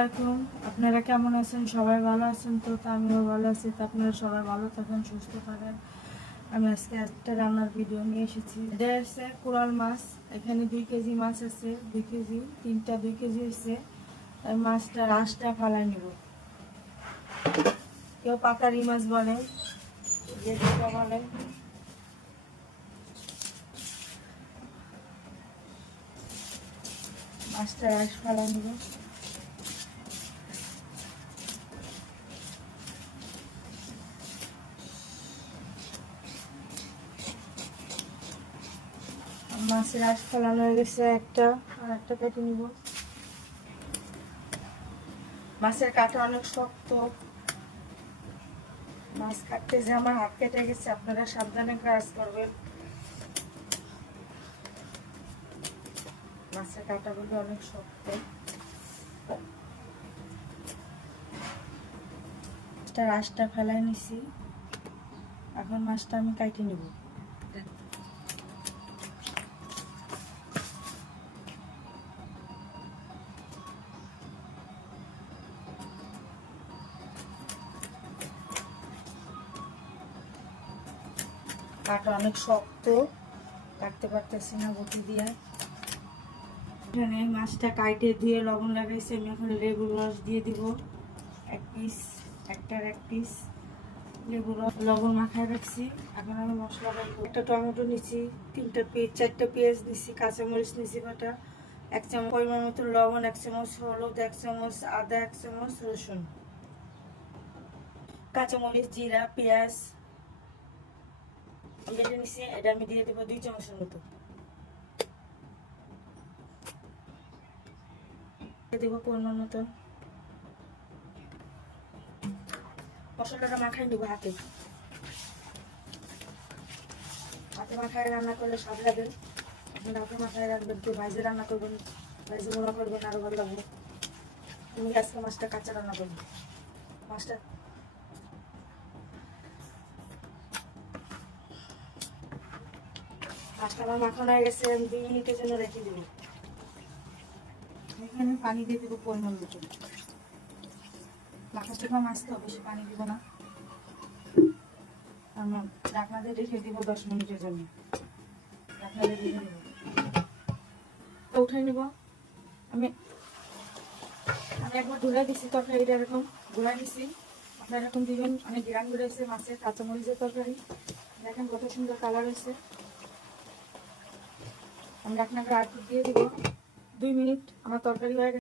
আসসালামু আপনারা কেমন আছেন? সবাই ভালো আছেন তো? আমিও ভালো আছি। তো আপনারা সবাই ভালো থাকেন, সুস্থ থাকেন। আমি আজকে একটা রান্নার ভিডিও নিয়ে এসেছি। এটা আছে কোরাল মাছ। এখানে 2 কেজি মাছ আছে, 2 কেজি, তিনটা 2 কেজি হয়েছে। আর মাছটা রাসটা ফালাই নিব। কেউ পাতারি মাছ বলে, যেটা বলে। মাছটা রাস ফালাই নিব। মাছের রাস ফালানো হয়ে গেছে একটা, আর একটা কেটে নিব। মাছের কাঁটা অনেক শক্ত। মাছ কাটতে যে আমার হাত কেটে গেছে, আপনারা সাবধানে কাজ করবেন। মাছের কাঁটাগুলো অনেক শক্ত। রাসটা ফেলাই নিছি, এখন মাছটা আমি কাটে নেব। কাটা অনেক শক্ত, কাটতে পারতেছি না বটি দিয়ে। এখানে মাছটা কাটে ধুয়ে লবণ লাগাইছি, আমি এখন লেবুর রস দিয়ে দিব 1 পিস, একটার 1 পিস লেবুর রস লবণ মাখায় রাখছি। এখন আমি মশলা করবো। একটা টমেটো নিছি, 4টা পেঁয়াজ নিছি, কাঁচামরিচ নিছি বাটা, 1 চামচ পরিমাণ মতো লবণ, 1 চামচ হলুদ, 1 চামচ আদা, 1 চামচ রসুন, কাঁচামরিচ, জিরা, পেঁয়াজ বেটে নিছি। এটা আমি দিয়ে দেবো 2 চামচের মতো। দেবো পরিমাণ মতো। মশলাটা মাখাই নেবো হাতে। হাতে মাখায় রান্না করলে স্বাদ লাগে। আপনি হাতে মাখায় রাখবেন, কেউ ভাইজে রান্না করবেন, ভাইজে মনে করবেন আরো ভালো লাগবে। তুমি আজকে মাছটা কাঁচা রান্না করবো। মাছটা আমার মাখানো হয়ে গেছে, আমি 2 মিনিটের জন্য রেখে দেবো। এখানে পানি দিয়ে দেবো পরিমাণ মতো। মাখা চোখা মাছ তো বেশি পানি দিব না। আমি ঢাকনা দিয়ে রেখে দিব 10 মিনিটের জন্য। ঢাকনা দিয়ে রেখে দেবো, উঠাই নেব। আমি একবার ধুলাই দিচ্ছি তরকারিটা, এরকম ধুলাই দিচ্ছি। আপনারা এরকম দিবেন। অনেক গ্রাম ঘুরেছে মাছের কাঁচামরিচের তরকারি। দেখেন কত সুন্দর কালার হয়েছে। আমি ঢাকনাটা আর দিয়ে দিব। 2 মিনিট আমার তরকারি হয়ে গেছে।